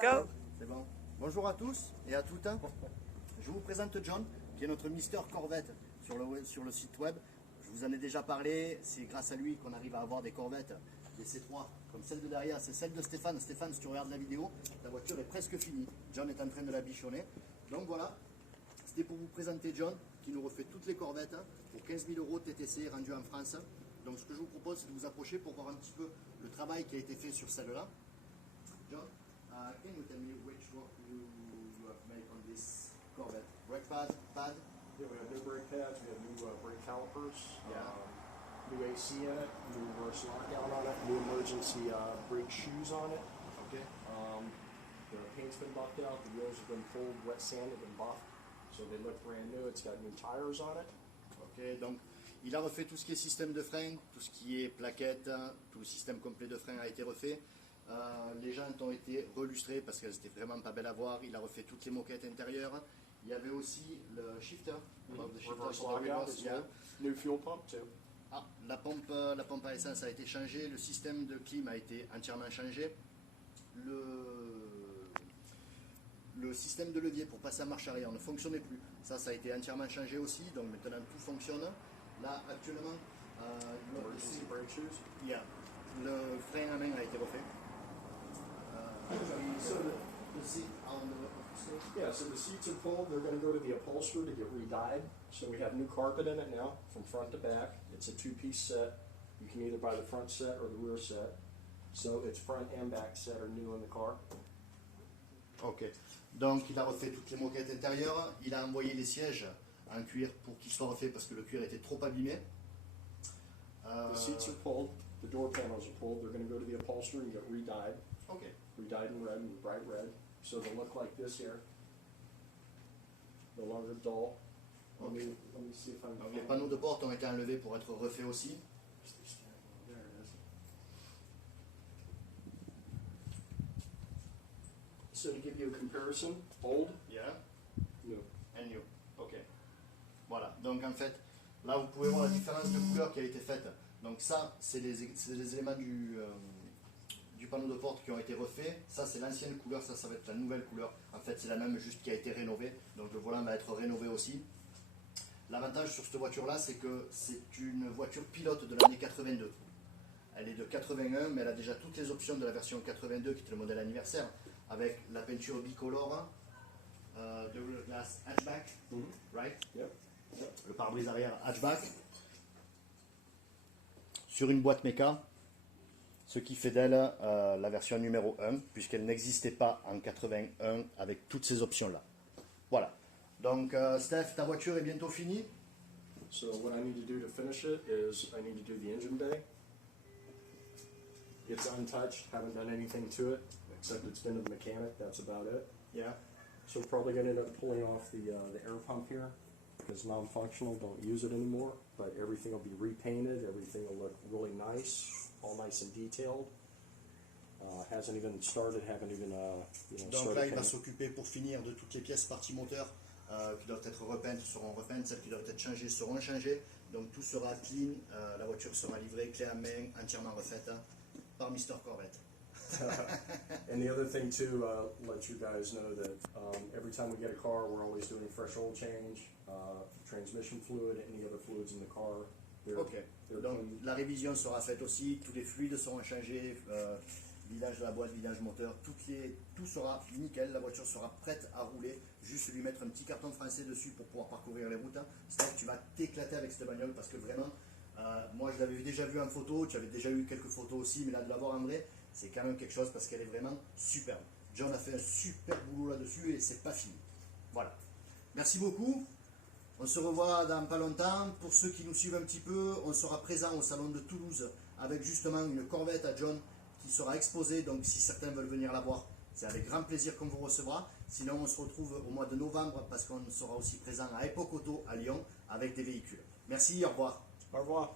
Go. C'est bon. Bonjour à tous et à toutes. Je vous présente John, qui est notre Mister Corvette sur le site web. Je vous en ai déjà parlé, c'est grâce à lui qu'on arrive à avoir des Corvettes, des C3, comme celle de derrière, c'est celle de Stéphane. Stéphane, si tu regardes la vidéo, la voiture est presque finie. John est en train de la bichonner. Donc voilà, c'était pour vous présenter John, qui nous refait toutes les Corvettes pour 15 000 € TTC rendu en France. Donc ce que je vous propose, c'est de vous approcher pour voir un petit peu le travail qui a été fait sur celle-là. John, can you tell me which work you have made on this Corvette? Brake pad, pad? Yeah, we have new brake pads, we have new brake calipers, Yeah. new AC in it, new reverse lockdown on it, new emergency brake shoes on it. Okay. The paint's been buffed out, the wheels have been pulled, wet sanded and buffed, so they look brand new. It's got new tires on it. Ok, donc il a refait tout ce qui est système de frein, tout ce qui est plaquettes, tout le système complet de frein a été refait. Les jantes ont été relustrées parce qu'elles étaient vraiment pas belles à voir. Il a refait toutes les moquettes intérieures. Il y avait aussi le shifter. Above the shifter Reverse for the lockout reverse, as yeah. well. New fuel pump too. Ah, la pompe à essence a été changée, le système de clim a été entièrement changé. Le système de levier pour passer à marche arrière ne fonctionnait plus. Ça a été entièrement changé aussi, donc maintenant tout fonctionne. Là, actuellement, Emergency brake shoes. yeah, le frein à main a été refait. So the seat on the Yeah, so the seats are pulled. They're going to go to the upholsterer to get re-dyed. So we have new carpet in it now, from front to back. It's a two-piece set. You can either buy the front set or the rear set. So it's front and back set are new in the car. Ok. Donc il a refait toutes les moquettes intérieures. Il a envoyé les sièges en cuir pour qu'ils soient refaits parce que le cuir était trop abîmé. The seats are pulled. The door panels are pulled. They're going to go to the upholsterer and get re-dyed. Ok. Re-dyed in red and bright red. So they'll look like this here. No longer dull. Let me see if I Donc can les panneaux de porte ont été enlevés pour être refaits aussi. There it is. So to give you a comparison, old, Yeah. new. And new. Ok. Voilà. Donc en fait, là vous pouvez voir la différence de couleur qui a été faite. Donc ça, c'est les éléments du panneau de porte qui ont été refaits. Ça, c'est l'ancienne couleur. Ça va être la nouvelle couleur. En fait, c'est la même, juste qui a été rénovée. Donc le volant va être rénové aussi. L'avantage sur cette voiture-là, c'est que c'est une voiture pilote de l'année 82. Elle est de 81, mais elle a déjà toutes les options de la version 82, qui était le modèle anniversaire, avec la peinture bicolore, de rear glass hatchback, right? Yep. Le pare-brise arrière hatchback, sur une boîte méca, ce qui fait d'elle la version numéro 1, puisqu'elle n'existait pas en 81 avec toutes ces options-là. Voilà. Donc, Steph, ta voiture est bientôt finie. So what I need to do to finish it is I need to do the engine bay. It's untouched, haven't done anything to it, except it's been to the mechanic, that's about it. Yeah. So we're probably going to end up pulling off the air pump here, because non-functional, don't use it anymore, but everything will be repainted, everything will look really nice, all nice and detailed. Hasn't even started, haven't even Donc started là, il va painting. s'occuper pour finir de toutes les pièces parties moteur qui doivent être repeintes seront repeintes, celles qui doivent être changées seront changées. Donc tout sera clean, la voiture sera livrée clé en main, entièrement refaite par Mister Corvette. And the other thing too, let you guys know that every time we get a car, we're always doing a fresh oil change, transmission fluid, any other fluids in the car. Ok, they're donc clean. la révision sera faite aussi, tous les fluides seront changés, vidage de la boîte, vidage moteur, tout sera nickel, la voiture sera prête à rouler, juste lui mettre un petit carton français dessus pour pouvoir parcourir les routes. Steph, tu vas t'éclater avec cette bagnole parce que vraiment, moi je l'avais déjà vu en photo, tu avais déjà eu quelques photos aussi, mais là de l'avoir en vrai, c'est quand même quelque chose parce qu'elle est vraiment superbe. John a fait un super boulot là-dessus et c'est pas fini. Voilà. Merci beaucoup. On se revoit dans pas longtemps. Pour ceux qui nous suivent un petit peu, on sera présent au salon de Toulouse avec justement une Corvette à John qui sera exposée. Donc si certains veulent venir la voir, c'est avec grand plaisir qu'on vous recevra. Sinon, on se retrouve au mois de novembre parce qu'on sera aussi présent à Epoch Auto à Lyon avec des véhicules. Merci, au revoir. Au revoir.